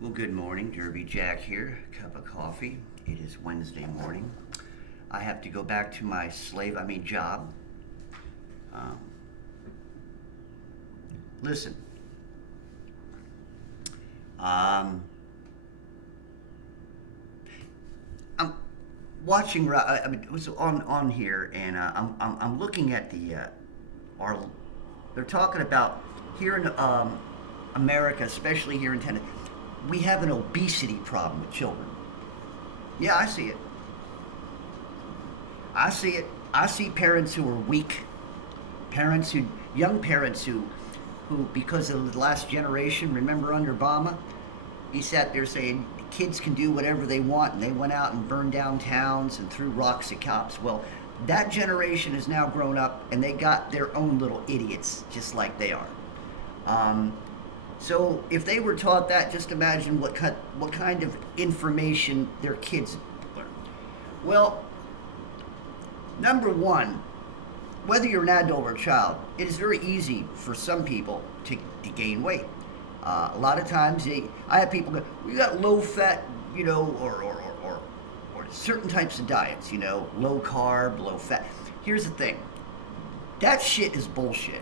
Well, good morning. Derby Jack here. Cup of coffee. It is Wednesday morning. I have to go back to my job. Um, Listen, um, I'm watching. It was on here, and I'm looking at our. They're talking about here in America, especially here in Tennessee. We have an obesity problem with children. Yeah, I see it. I see it. I see parents who are weak, young parents who because of the last generation, remember under Obama, he sat there saying kids can do whatever they want, and they went out and burned down towns and threw rocks at cops. Well, that generation has now grown up, and they got their own little idiots, just like they are. Um, so if they were taught that, just imagine what kind of information their kids learn. Well, number one, whether you're an adult or a child, it is very easy for some people to gain weight. A lot of times, I have people go, "We got low fat, or certain types of diets, low carb, low fat." Here's the thing, that shit is bullshit.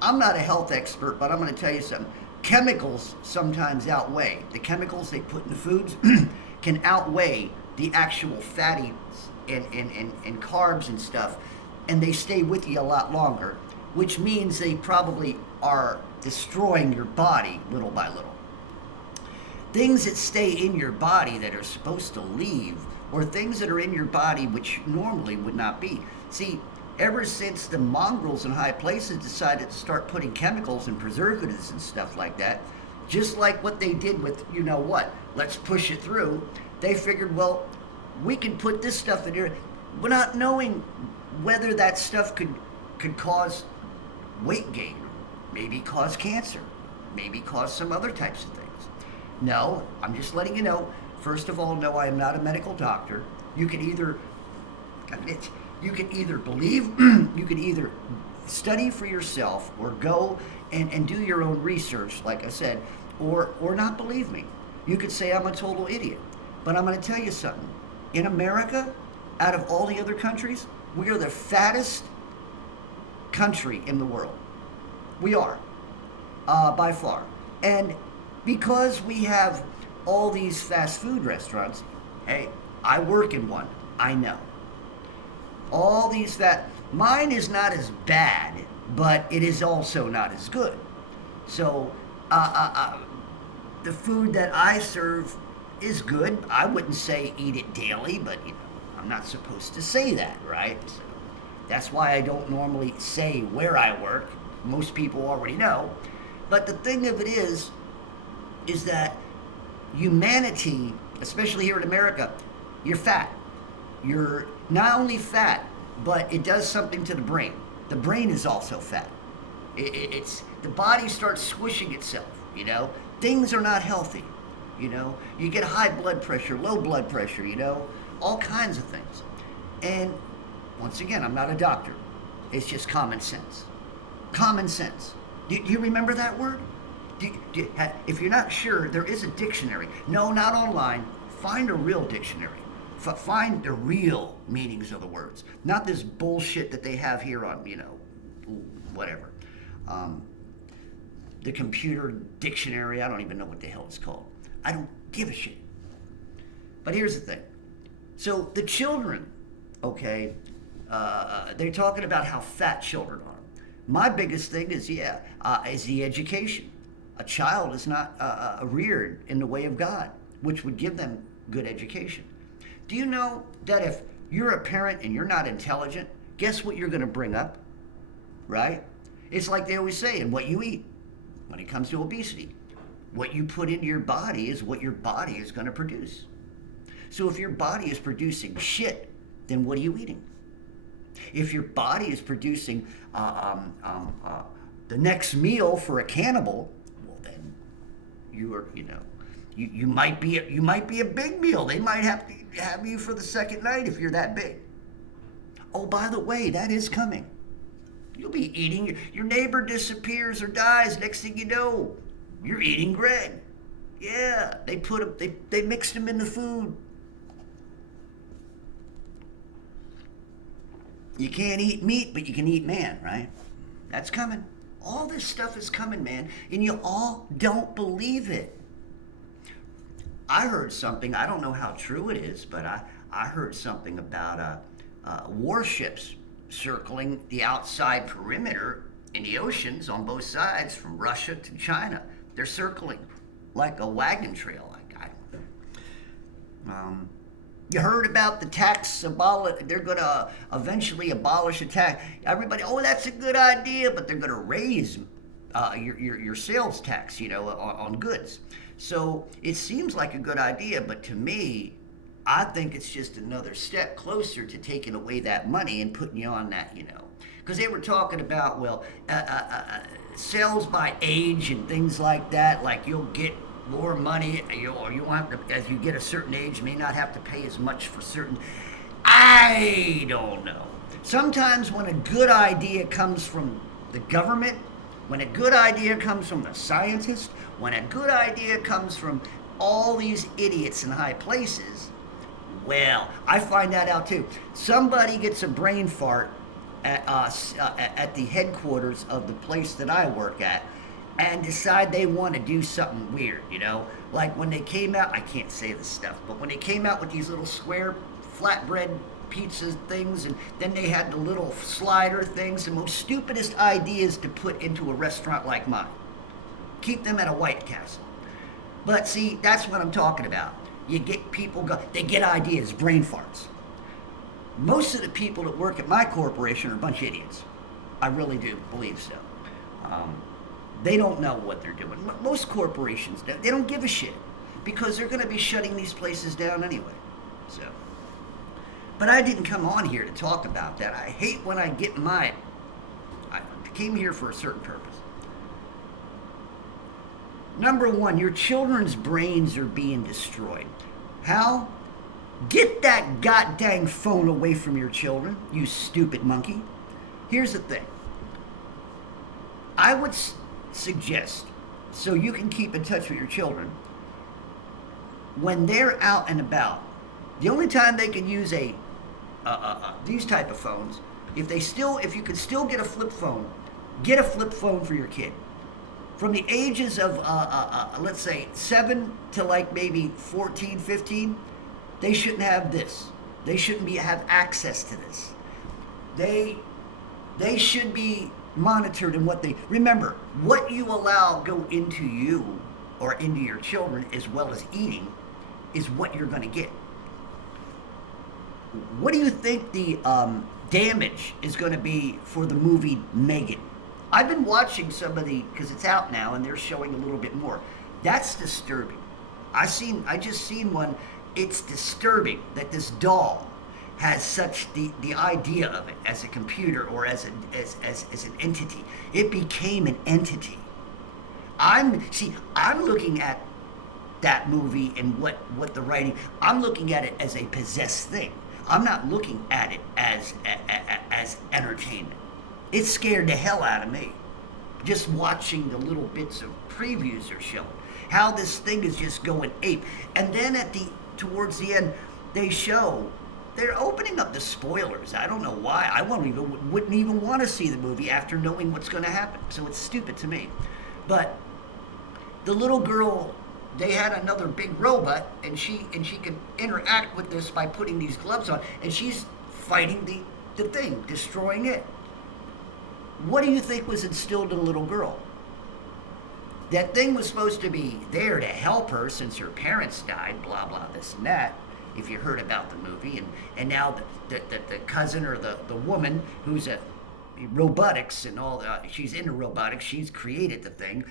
I'm not a health expert, but I'm going to tell you something. Chemicals sometimes outweigh the chemicals they put in the foods can outweigh the actual fatty and carbs and stuff, and they stay with you a lot longer, which means they probably are destroying your body little by little. Things that stay in your body that are supposed to leave, or things that are in your body which normally would not be. See, ever since the mongrels in high places decided to start putting chemicals and preservatives and stuff like that, just like what they did with, let's push it through, they figured, well, we can put this stuff in here, but not knowing whether that stuff could cause weight gain, maybe cause cancer, maybe cause some other types of things. No, I'm just letting you know. First of all, no, I am not a medical doctor. You can either believe, you can either study for yourself or go and do your own research, like I said, or not believe me. You could say I'm a total idiot. But I'm going to tell you something. In America, out of all the other countries, we are the fattest country in the world. We are, by far. And because we have all these fast food restaurants, hey, I work in one. I know. All these mine is not as bad, but it is also not as good. So, the food that I serve is good. I wouldn't say eat it daily, but I'm not supposed to say that, right? So that's why I don't normally say where I work. Most people already know. But the thing of it is that humanity, especially here in America, you're fat. You're not only fat, but it does something to the brain. The brain is also fat. It's the body starts squishing itself. Things are not healthy. You get high blood pressure, low blood pressure. All kinds of things. And once again, I'm not a doctor. It's just common sense. Common sense. Do you remember that word? If you're not sure, there is a dictionary. No, not online. Find a real dictionary. Find the real meanings of the words, not this bullshit that they have here on, whatever. The computer dictionary, I don't even know what the hell it's called. I don't give a shit. But here's the thing. So the children, okay, they're talking about how fat children are. My biggest thing is the education. A child is not reared in the way of God, which would give them good education. Do you know that if you're a parent and you're not intelligent, guess what you're going to bring up, right? It's like they always say, in what you eat when it comes to obesity. What you put into your body is what your body is going to produce. So if your body is producing shit, then what are you eating? If your body is producing the next meal for a cannibal, well then you might be a big meal. They might have to have you for the second night if you're that big. Oh, by the way, that is coming. You'll be eating, your neighbor disappears or dies. Next thing you know, you're eating Greg. Yeah, they put them, they mixed them in the food. You can't eat meat, but you can eat man, right? That's coming. All this stuff is coming, man, and you all don't believe it. I heard something, I don't know how true it is, but I heard something about warships circling the outside perimeter in the oceans on both sides from Russia to China. They're circling like a wagon trail. I don't know. You heard about the tax they're going to eventually abolish a tax. Everybody, oh, that's a good idea, but they're going to raise your sales tax, on goods. So it seems like a good idea, but to me, I think it's just another step closer to taking away that money and putting you on that, because they were talking about, well, sales by age and things like that, like you'll get more money, or you want to, as you get a certain age, may not have to pay as much for certain. I don't know. Sometimes when a good idea comes from the government, when a good idea comes from the scientists, when a good idea comes from all these idiots in high places, well, I find that out too. Somebody gets a brain fart at the headquarters of the place that I work at and decide they want to do something weird, Like when they came out, I can't say this stuff, but when they came out with these little square flatbread pizza things, and then they had the little slider things, the most stupidest ideas to put into a restaurant like mine. Keep them at a White Castle. But see, that's what I'm talking about. You get people, they get ideas, brain farts. Most of the people that work at my corporation are a bunch of idiots. I really do believe so. They don't know what they're doing. Most corporations, they don't give a shit because they're going to be shutting these places down anyway. So, but I didn't come on here to talk about that. I hate when I get I came here for a certain purpose. Number one, your children's brains are being destroyed. How? Get that goddamn phone away from your children, you stupid monkey. Here's the thing. I would suggest, so you can keep in touch with your children, when they're out and about, the only time they can use these type of phones, if you could still get a flip phone for your kid. From the ages of, let's say, 7 to like maybe 14, 15, they shouldn't have this. They shouldn't have access to this. They should be monitored in remember, what you allow go into you or into your children as well as eating is what you're going to get. What do you think the damage is going to be for the movie Megan? I've been watching because it's out now and they're showing a little bit more. That's disturbing. I just seen one. It's disturbing that this doll has such the idea of it as a computer or as an entity. It became an entity. I'm looking at that movie and what the writing. I'm looking at it as a possessed thing. I'm not looking at it as entertainment. It scared the hell out of me. Just watching the little bits of previews are showing how this thing is just going ape. And then towards the end, they're opening up the spoilers. I don't know why. I wouldn't even want to see the movie after knowing what's going to happen. So it's stupid to me. But the little girl, they had another big robot, and she could interact with this by putting these gloves on, and she's fighting the thing, destroying it. What do you think was instilled in the little girl? That thing was supposed to be there to help her since her parents died, blah, blah, this and that, if you heard about the movie. And now the cousin or the woman who's a robotics and all that, she's into robotics, she's created the thing,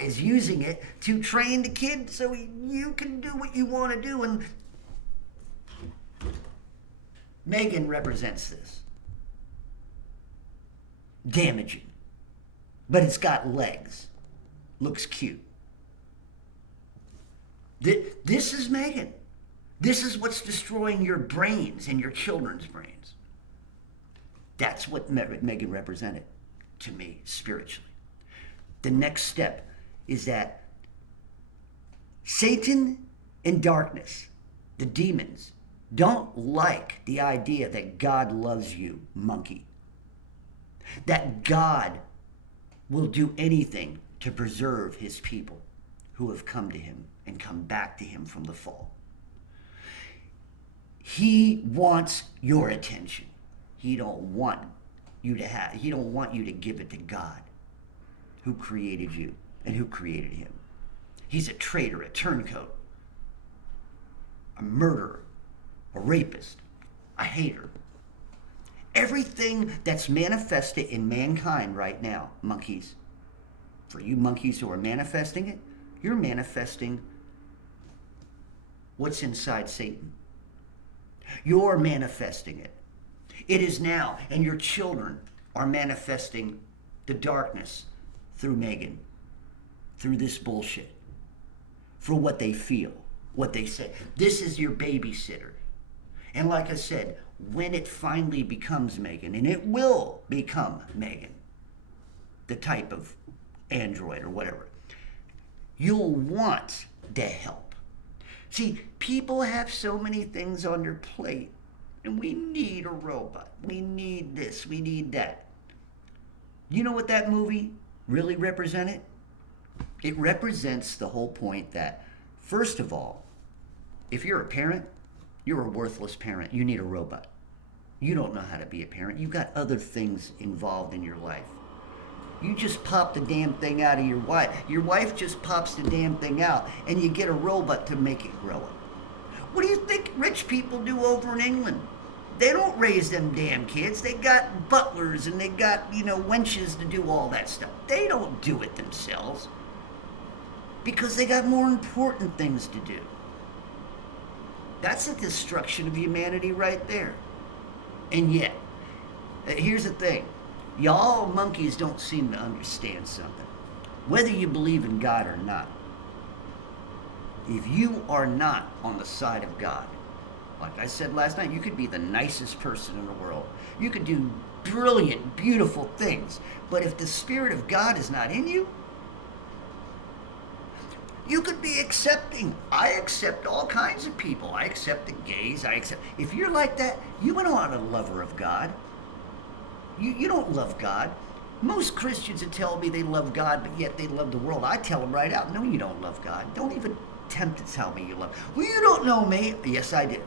is using it to train the kid so you can do what you want to do. And Megan represents this. Damaging. But it's got legs. Looks cute. This is Megan. This is what's destroying your brains and your children's brains. That's what Megan represented to me spiritually. The next step is that Satan and darkness, the demons, don't like the idea that God loves you, monkey. That God will do anything to preserve his people who have come to him and come back to him from the fall. He wants your attention. He don't want you to give it to God, who created you and who created him. He's a traitor, a turncoat, a murderer, a rapist, a hater. Everything that's manifested in mankind right now, monkeys, for you monkeys who are manifesting it, you're manifesting what's inside Satan. You're manifesting it. It is now, and your children are manifesting the darkness through Megan, through this bullshit, for what they feel, what they say. This is your babysitter. And like I said, when it finally becomes Megan, and it will become Megan, the type of android or whatever, you'll want the help. See, people have so many things on their plate, and we need a robot. We need this, we need that. You know what that movie really represented? It represents the whole point that, first of all, if you're a parent, you're a worthless parent. You need a robot. You don't know how to be a parent. You've got other things involved in your life. You just pop the damn thing out of your wife. Your wife just pops the damn thing out, and you get a robot to make it grow up. What do you think rich people do over in England? They don't raise them damn kids. They got butlers and they got, wenches to do all that stuff. They don't do it themselves because they got more important things to do. That's the destruction of humanity right there. And yet, here's the thing. Y'all monkeys don't seem to understand something. Whether you believe in God or not, if you are not on the side of God, like I said last night, you could be the nicest person in the world. You could do brilliant, beautiful things. But if the Spirit of God is not in you, you could be accepting. I accept all kinds of people. I accept the gays. If you're like that, you are not a lover of God. You don't love God. Most Christians that tell me they love God, but yet they love the world, I tell them right out, no, you don't love God. Don't even attempt to tell me you love. Well, you don't know me. Yes, I do.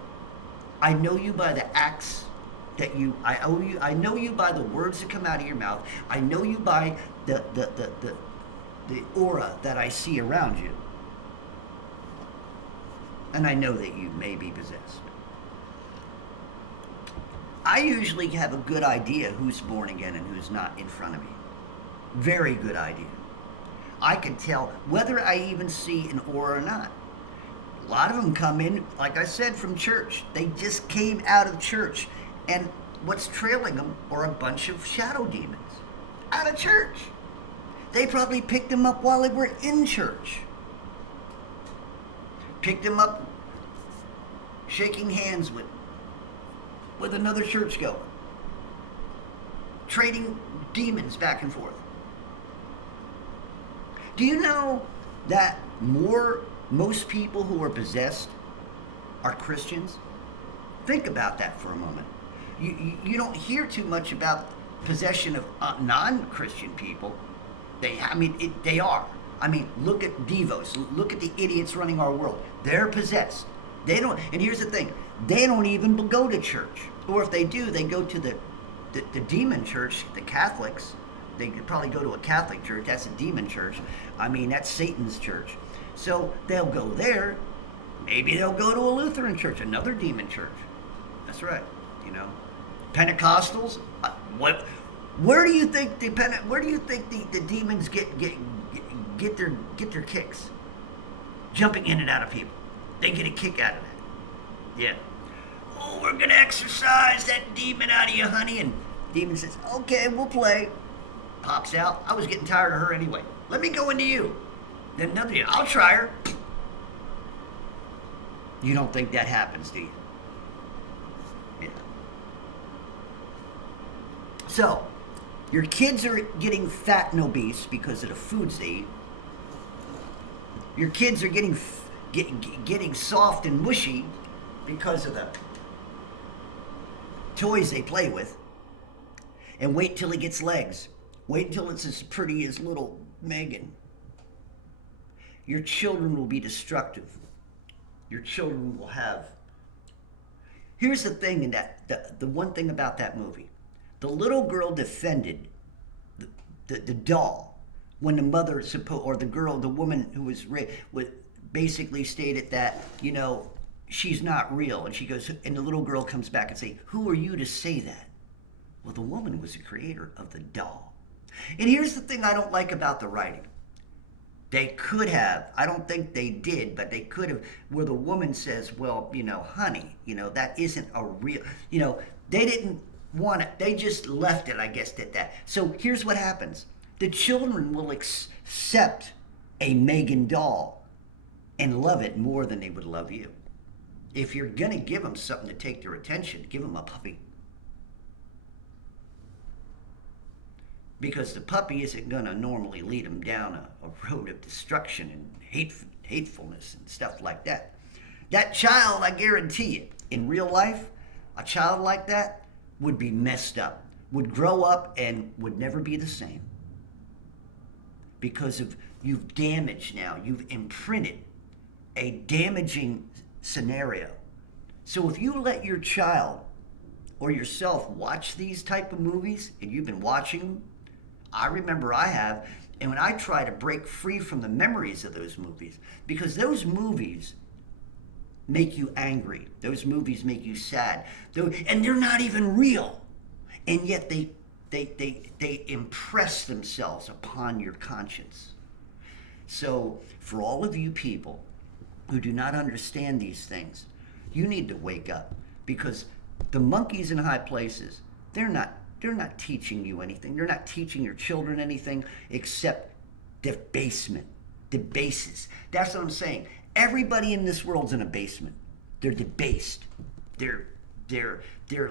I know you by the acts that I know you by the words that come out of your mouth. I know you by the aura that I see around you. And I know that you may be possessed. I usually have a good idea who's born again and who's not in front of me. Very good idea. I can tell whether I even see an aura or not. A lot of them come in, like I said, from church. They just came out of church. And what's trailing them are a bunch of shadow demons out of church. They probably picked them up while they were in church. Picked them up shaking hands with another churchgoer. Trading demons back and forth. Do you know that most people who are possessed are Christians? Think about that for a moment. You don't hear too much about possession of non-Christian people. They are. I mean, look at Devos. Look at the idiots running our world. They're possessed. They don't. And here's the thing: they don't even go to church, or if they do, they go to the demon church, the Catholics. They could probably go to a Catholic church. That's a demon church. I mean, that's Satan's church. So they'll go there. Maybe they'll go to a Lutheran church, another demon church. That's right. Pentecostals. Where do you think the demons get their kicks? Jumping in and out of people. They get a kick out of that. Yeah. Oh, we're gonna exorcise that demon out of you, honey. And demon says, okay, we'll play. Pops out. I was getting tired of her anyway. Let me go into you. Then another, I'll try her. You don't think that happens, do you? Yeah. So, your kids are getting fat and obese because of the foods they eat. Your kids are getting getting soft and mushy because of the toys they play with, and wait till he gets legs. Wait until it's as pretty as little Megan. Your children will be destructive. Your children will have. Here's the thing, in that the one thing about that movie, the little girl defended the doll when the mother or the girl, the woman who was basically stated that, you know, she's not real, and she goes, and the little girl comes back and say, "Who are you to say that?" Well, the woman was the creator of the doll. And here's the thing I don't like about the writing. They could have, I don't think they did, but they could have, where the woman says, well, you know, honey, you know, that isn't a real, you know, they didn't want it. They just left it, I guess, did that. So here's what happens. The children will accept a Megan doll and love it more than they would love you. If you're going to give them something to take their attention, give them a puppy. Because the puppy isn't going to normally lead them down a road of destruction and hatefulness and stuff like that. That child, I guarantee you, in real life, a child like that would be messed up, would grow up and would never be the same. Because of you've damaged now, you've imprinted a damaging scenario. So if you let your child or yourself watch these type of movies, and you've been watching them, I remember I have, and when I try to break free from the memories of those movies, because those movies make you angry, those movies make you sad, and they're not even real, and yet they impress themselves upon your conscience. So for all of you people who do not understand these things, you need to wake up, because the monkeys in high places, they're not teaching you anything. They're not teaching your children anything except debasement, debases. That's what I'm saying. Everybody in this world's in a basement. They're debased. They're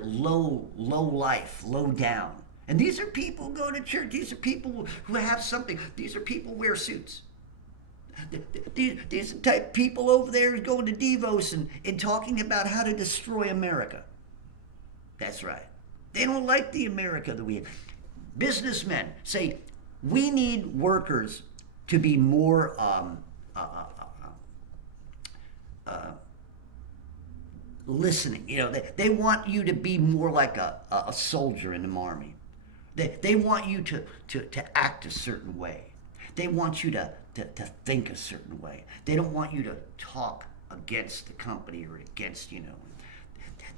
low life, low down. And these are people who go to church. These are people who have something. These are people who wear suits. These type people over there going to Devos and talking about how to destroy America. That's right. They don't like the America that we have. Businessmen say, we need workers to be more listening. You know, they want you to be more like a soldier in the army. They want you to act a certain way. They want you to think a certain way. They don't want you to talk against the company or against, you know.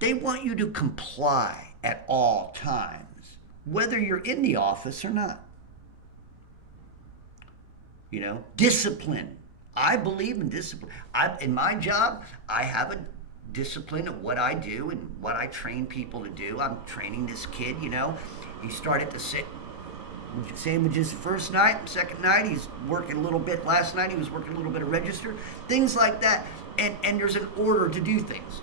They want you to comply at all times, whether you're in the office or not. You know, discipline. I believe in discipline. In my job, I have a discipline of what I do and what I train people to do. I'm training this kid, you know. He started to sit sandwiches the first night, second night, he's working a little bit. Last night, he was working a little bit of register. Things like that. And there's an order to do things.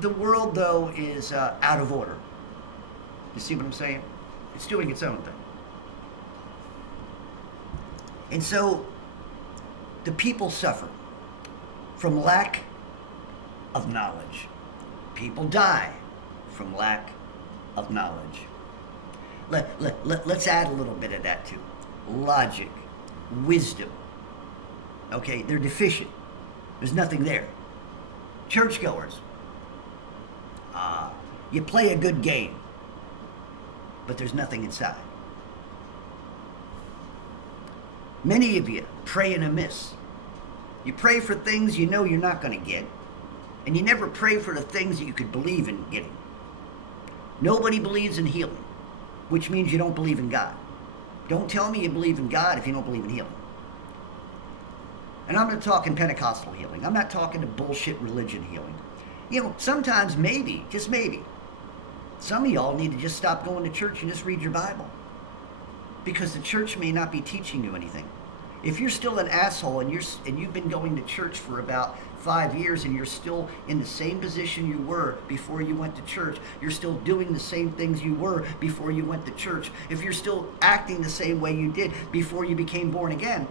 The world, though, is out of order. You see what I'm saying? It's doing its own thing. And so the people suffer from lack of knowledge. People die from lack of knowledge. Let's add a little bit of that too. Logic, wisdom. Okay, they're deficient. There's nothing there. Churchgoers. You play a good game, but there's nothing inside. Many of you pray and amiss. You pray for things you know you're not going to get, and you never pray for the things that you could believe in getting. Nobody believes in healing, which means you don't believe in God. Don't tell me you believe in God if you don't believe in healing. And I'm not talking Pentecostal healing. I'm not talking the bullshit religion healing. You know, sometimes maybe, just maybe, some of y'all need to just stop going to church and just read your Bible. Because the church may not be teaching you anything. If you're still an asshole and you've been going to church for about 5 years and you're still in the same position you were before you went to church, you're still doing the same things you were before you went to church, if you're still acting the same way you did before you became born again,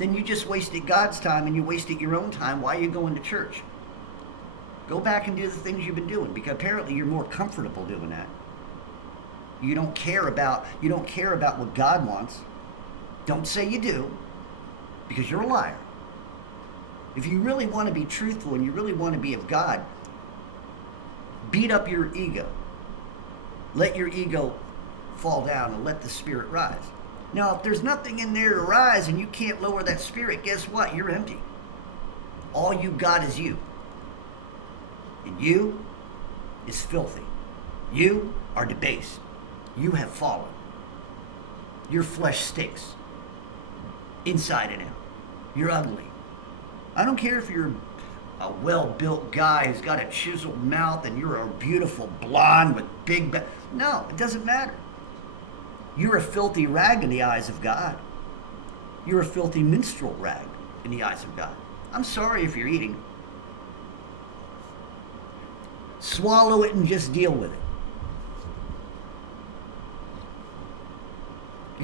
then you just wasted God's time and you wasted your own time. Why are you going to church? Go back and do the things you've been doing, because apparently you're more comfortable doing that. You don't care about what God wants. Don't say you do, because you're a liar. If you really want to be truthful and you really want to be of God, beat up your ego. Let your ego fall down and let the spirit rise. Now, if there's nothing in there to rise and you can't lower that spirit, guess what? You're empty. All you got is you. And you is filthy. You are debased. You have fallen. Your flesh stinks. Inside and out. You're ugly. I don't care if you're a well-built guy who's got a chiseled mouth and you're a beautiful blonde with big no, it doesn't matter. You're a filthy rag in the eyes of God. You're a filthy minstrel rag in the eyes of God. I'm sorry if you're eating. Swallow it and just deal with it.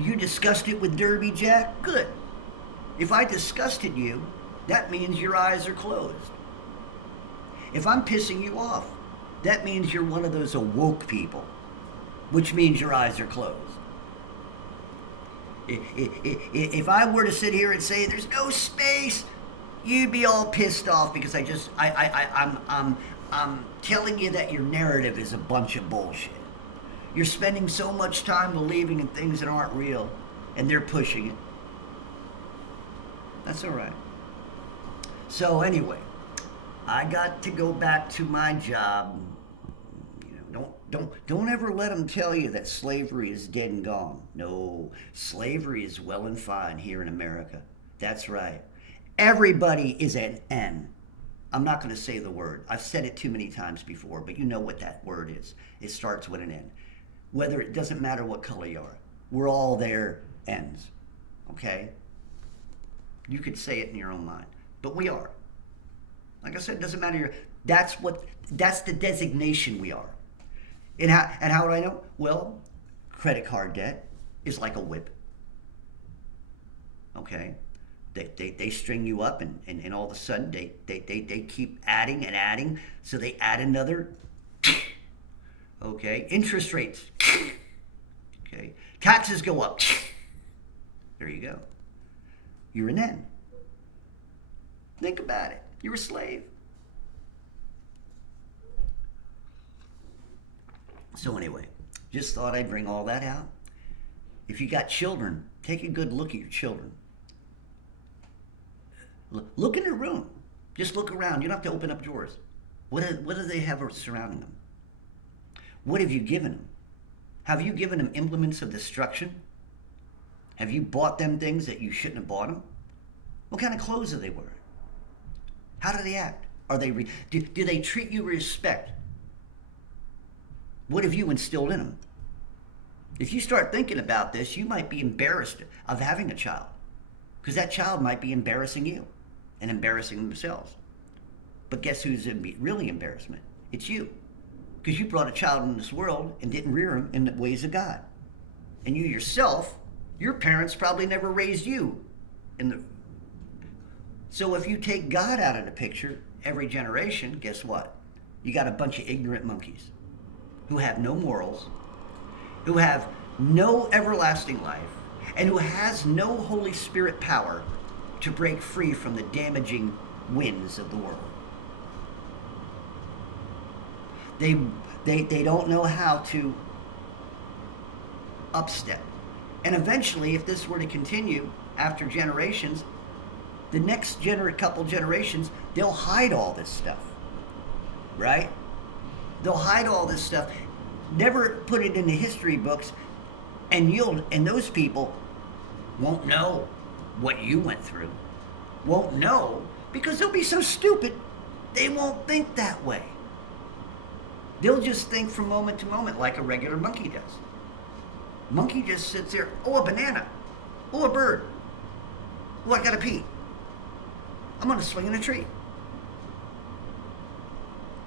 You disgusted with Derby Jack? Good. If I disgusted you, that means your eyes are closed. If I'm pissing you off, that means you're one of those awoke people, which means your eyes are closed. If I were to sit here and say there's no space, you'd be all pissed off because I'm telling you that your narrative is a bunch of bullshit. You're spending so much time believing in things that aren't real, and they're pushing it. That's all right. So anyway, I got to go back to my job. Don't ever let them tell you that slavery is dead and gone. No, slavery is well and fine here in America. That's right. Everybody is an N. I'm not going to say the word. I've said it too many times before, but you know what that word is. It starts with an N. Whether it doesn't matter what color you are. We're all there N's. Okay? You could say it in your own mind. But we are. Like I said, it doesn't matter. That's the designation we are. And how do I know? Well, credit card debt is like a whip. Okay? They string you up and all of a sudden they keep adding and adding. So they add another. Okay? Interest rates. Okay? Taxes go up. There you go. You're an N. Think about it. You're a slave. So anyway, just thought I'd bring all that out. If you got children, take a good look at your children. Look in their room. Just look around. You don't have to open up drawers. What do they have surrounding them? What have you given them? Have you given them implements of destruction? Have you bought them things that you shouldn't have bought them? What kind of clothes are they wearing? How do they act? Are they do they treat you with respect? What have you instilled in them? If you start thinking about this, you might be embarrassed of having a child, because that child might be embarrassing you and embarrassing themselves. But guess who's really embarrassment? It's you, because you brought a child in this world and didn't rear him in the ways of God. And you yourself, your parents probably never raised you in the. So if you take God out of the picture every generation, guess what? You got a bunch of ignorant monkeys who have no morals, who have no everlasting life, and who has no Holy Spirit power to break free from the damaging winds of the world. They don't know how to upstep. And eventually, if this were to continue after generations, the next couple generations, they'll hide all this stuff, right? They'll hide all this stuff, never put it in the history books, and those people won't know what you went through. Won't know because they'll be so stupid, they won't think that way. They'll just think from moment to moment like a regular monkey does. Monkey just sits there, oh, a banana, oh, a bird, oh, I gotta pee. I'm gonna swing in a tree.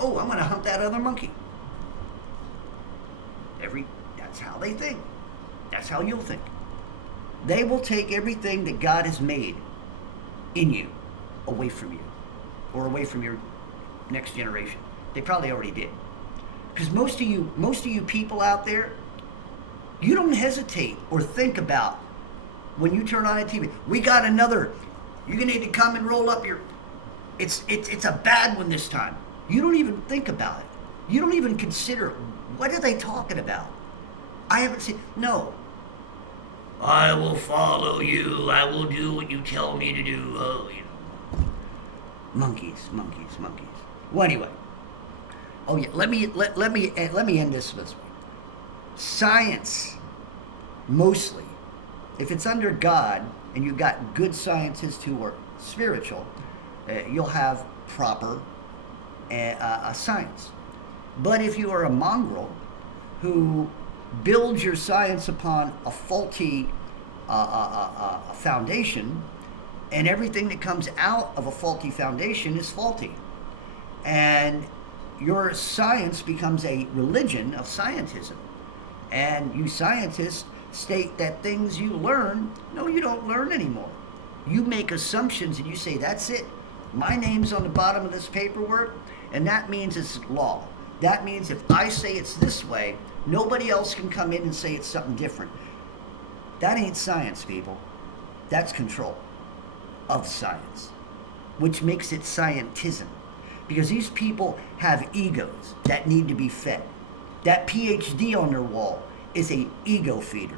Oh, I'm gonna hunt that other monkey. That's how they think. That's how you'll think. They will take everything that God has made in you, away from you, or away from your next generation. They probably already did. Because most of you people out there, you don't hesitate or think about when you turn on a TV. We got another. You're gonna need to come and roll up your. It's a bad one this time. You don't even think about it. You don't even consider what are they talking about. I haven't seen. No. I will follow you. I will do what you tell me to do. Oh, you know. Monkeys. Well, anyway. Oh yeah. Let me end this way. Science, mostly, if it's under God and you've got good scientists who are spiritual, you'll have proper science. But if you are a mongrel who builds your science upon a faulty foundation, and everything that comes out of a faulty foundation is faulty, and your science becomes a religion of scientism, and you scientists state that things you learn, no, you don't learn anymore. You make assumptions and you say, that's it. My name's on the bottom of this paperwork, and that means it's law. That means if I say it's this way, nobody else can come in and say it's something different. That ain't science, people. That's control of science, which makes it scientism. Because these people have egos that need to be fed. That PhD on their wall is a ego feeder.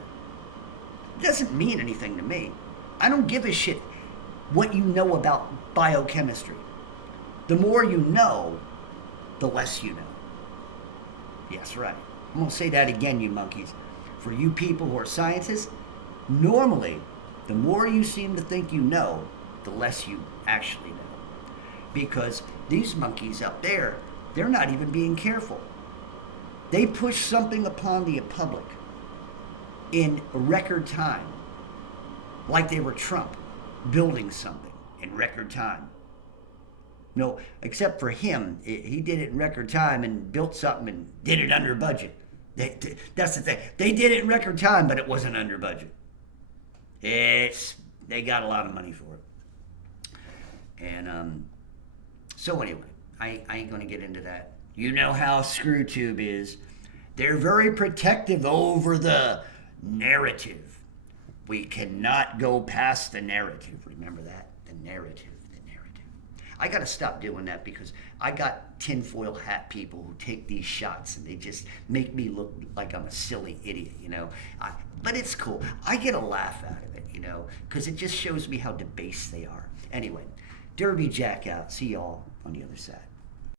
It doesn't mean anything to me. I don't give a shit what you know about biochemistry. The more you know, the less you know. Yes, right. I'm going to say that again, you monkeys. For you people who are scientists, normally, the more you seem to think you know, the less you actually know. Because these monkeys up there, they're not even being careful. They push something upon the public in record time, like they were Trump building something in record time. No, except for him, he did it in record time and built something and did it under budget. That's the thing. They did it in record time, but it wasn't under budget. They got a lot of money for it. And so anyway, I ain't going to get into that. You know how ScrewTube is. They're very protective over the narrative. We cannot go past the narrative. Remember that? The narrative. I got to stop doing that because I got tinfoil hat people who take these shots and they just make me look like I'm a silly idiot, you know. But it's cool. I get a laugh out of it, you know, because it just shows me how debased they are. Anyway, Derby Jack out. See y'all on the other side.